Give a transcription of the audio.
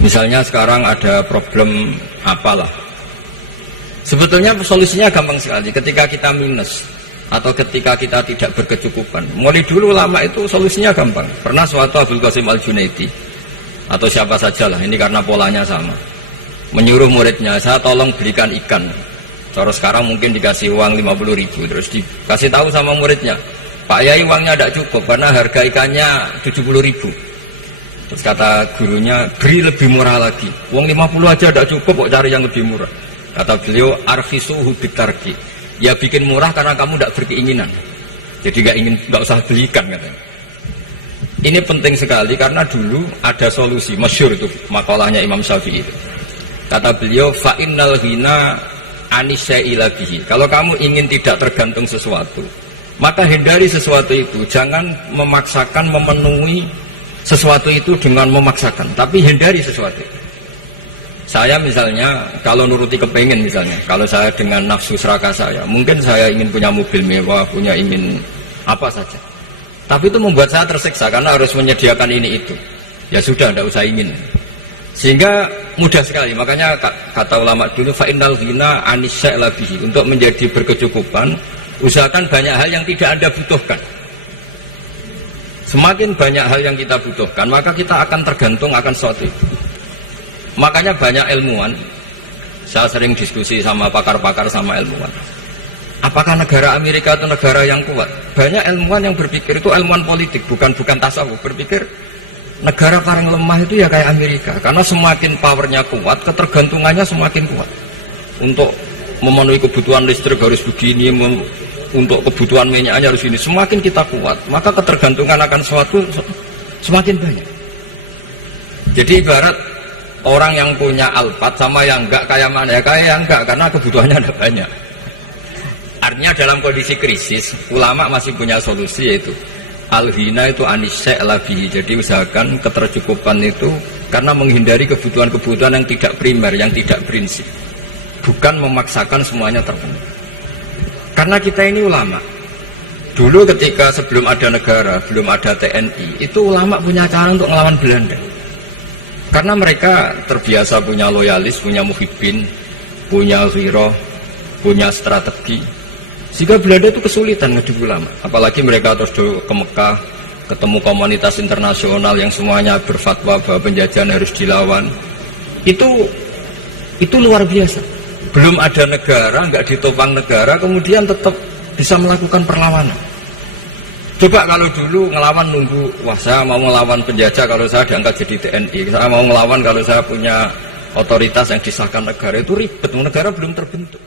Misalnya sekarang ada problem apalah, sebetulnya solusinya gampang sekali. Ketika kita minus atau ketika kita tidak berkecukupan, mulai dulu ulama itu solusinya gampang. Pernah suatu Abdul Qasim Al-Junaidi atau siapa sajalah, ini karena polanya sama, menyuruh muridnya, saya tolong belikan ikan. Cara sekarang mungkin dikasih uang 50.000, terus dikasih tahu sama muridnya, Pak Yai uangnya tidak cukup karena harga ikannya 70.000. Terus kata gurunya, beri lebih murah lagi, uang 50 aja tidak cukup, kok cari yang lebih murah. Kata beliau, arfisuhu bitarki, ya bikin murah karena kamu tidak berkeinginan, jadi nggak usah belikan katanya. Ini penting sekali karena dulu ada solusi masyhur itu makalahnya Imam Syafi'i itu. Kata beliau, fa innal ghina anisyai'ila bihi, kalau kamu ingin tidak tergantung sesuatu, maka hindari sesuatu itu. Jangan memaksakan memenuhi sesuatu itu dengan memaksakan, tapi hindari sesuatu itu. Saya misalnya kalau nuruti kepengen, misalnya kalau saya dengan nafsu serakah saya, mungkin saya ingin punya mobil mewah, ingin apa saja, tapi itu membuat saya tersiksa karena harus menyediakan ini itu. Ya sudah, tidak usah ingin, sehingga mudah sekali. Makanya kata ulama dulu, fa innal ghina anisyai'ila bihi, untuk menjadi berkecukupan usahakan banyak hal yang tidak Anda butuhkan. Semakin banyak hal yang kita butuhkan, maka kita akan tergantung akan sesuatu itu. Makanya banyak ilmuwan, saya sering diskusi sama pakar-pakar sama ilmuwan, apakah negara Amerika itu negara yang kuat? Banyak ilmuwan yang berpikir itu ilmuwan politik, bukan tasawuf, berpikir negara paling lemah itu ya kayak Amerika, karena semakin powernya kuat, ketergantungannya semakin kuat. Untuk memenuhi kebutuhan listrik harus begini, untuk kebutuhan minyaknya harus ini. Semakin kita kuat, maka ketergantungan akan sesuatu semakin banyak. Jadi ibarat orang yang punya Alphard sama yang enggak, kayak mana ya? Kayak yang enggak, karena kebutuhannya ada banyak. Artinya dalam kondisi krisis, ulama masih punya solusi, yaitu al-ghina itu anisyai'ila bihi. Jadi usahakan ketercukupan itu karena menghindari kebutuhan-kebutuhan yang tidak primer, yang tidak prinsip, bukan memaksakan semuanya terpenuhi. Karena kita ini ulama, dulu ketika sebelum ada negara, belum ada TNI, itu ulama punya cara untuk melawan Belanda. Karena mereka terbiasa punya loyalis, punya muhibbin, punya ghirah, punya strategi, sehingga Belanda itu kesulitan ngedip ulama. Apalagi mereka terus ke Mekah, ketemu komunitas internasional yang semuanya berfatwa bahwa penjajahan harus dilawan. Itu luar biasa. Belum ada negara, nggak ditopang negara, kemudian tetap bisa melakukan perlawanan. Coba kalau dulu ngelawan nunggu, wah saya mau ngelawan penjajah kalau saya diangkat jadi TNI, saya mau ngelawan kalau saya punya otoritas yang disahkan negara, itu ribet, negara belum terbentuk.